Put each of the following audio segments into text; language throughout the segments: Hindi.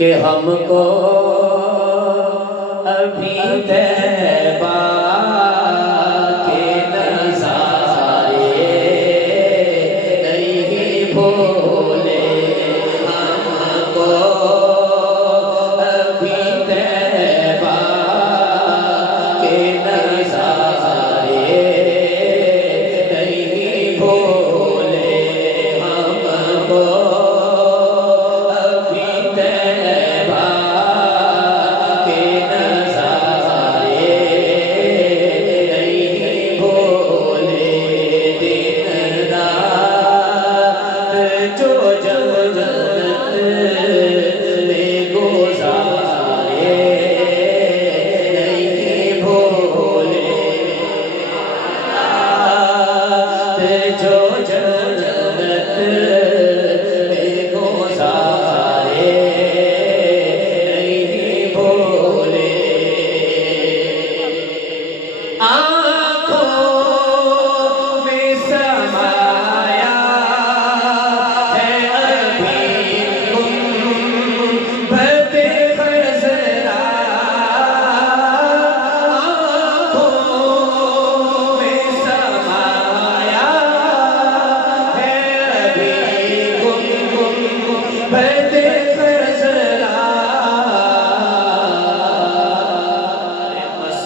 कि हमको अभी तैबा के नज़ारे नहीं भूले, हमको अभी तैबा के नज़ारे नहीं भूले, हमको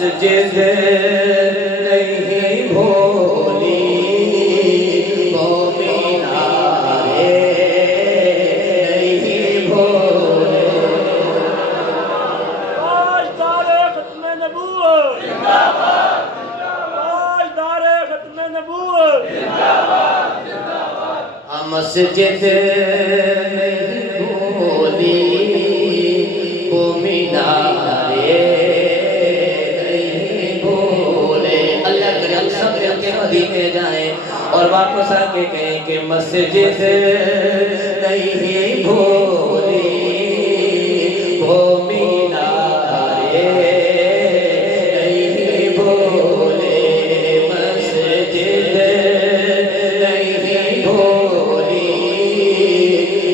मस्जिद नहीं भूली वो मीनारे नहीं भूले। ताजदारे खत्मे नबूवत जिंदाबाद, ताजदारे खत्मे नबूवत जिंदाबाद, जिंदाबाद। मस्जिद नहीं भूली वो मीनारे मदीने जाएं और वापस आके कहें कि मस्जिद नहीं भूली वो मीनारे नहीं भूले, मस्जिद नहीं भूली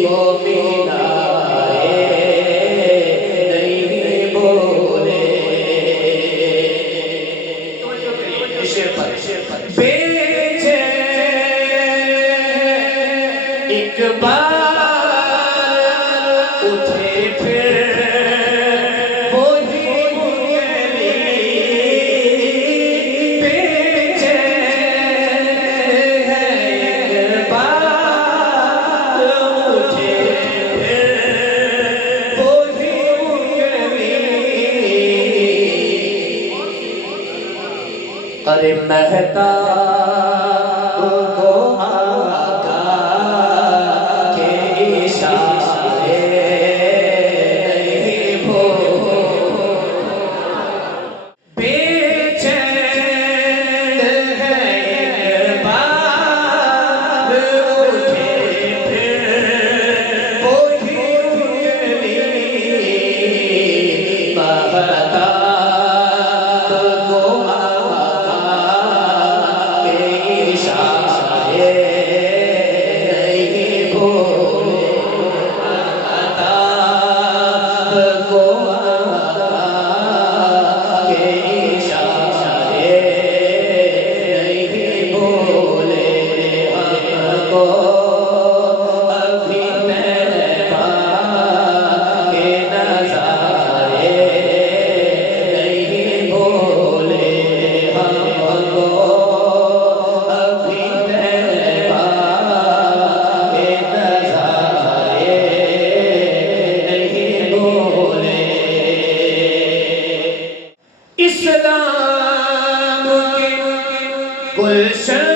वो मीनारे नहीं भूले। बेचे एक बार उठे फिर वही उंगली, बेचे एक बार उठे फिर वही उंगली। अरे महता को आका के इशारे नहीं भूले, बेचैन है एक बार उठे फिर वही उंगली, महता इस्लाम के गुलशन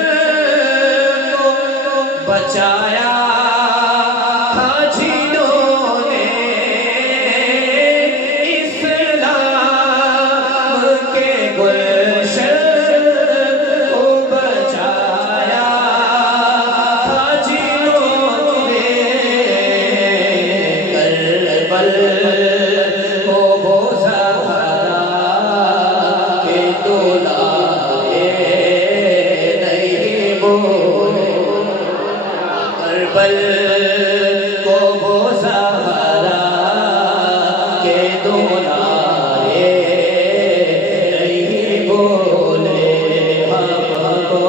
को बचाया था जिन्होंने, इस्लाम के गुलशन को बचाया था जिन्होंने, करबल को बोझा करबल को वो सहारा दुलारे नहीं भूले हमको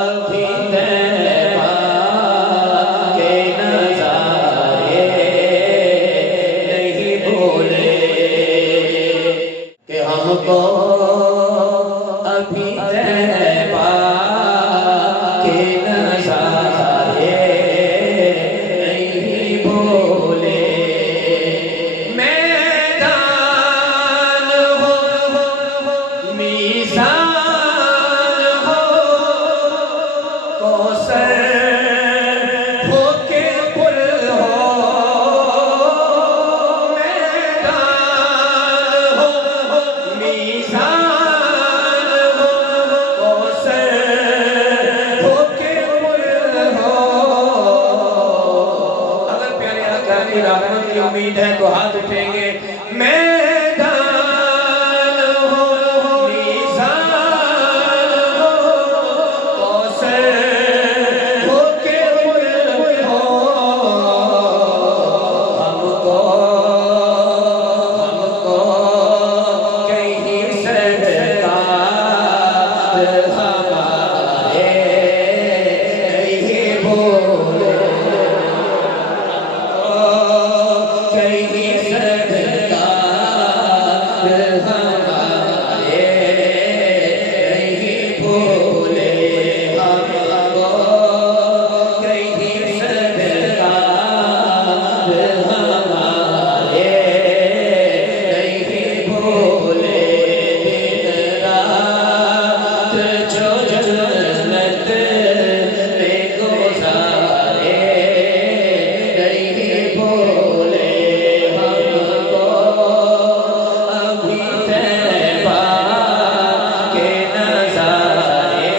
अभी तैबा के नजारे नहीं भूले कि हमको अभी तैबा के नजारे नहीं भूले मैदान हो मीज़ान हो कौसर हो के पुल हो मैदान हो मीज़ान हो कौसर हो के पुल हो अगर प्यारे आका की रहमत की उम्मीद है तो हाथ उठेंगे मैदान हो मीज़ान हो कौसर हो के पुल हो हमको कहीं सरकार हमारे नहीं भूले कहीं सरकार हमारे नहीं भूले हमको कहीं सरकार हमारे नहीं भूले दिन रात जो जन्नत में गुजारे नहीं भूले हमको अभी तैबा के नजारे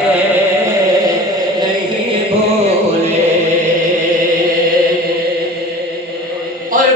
नहीं भूले और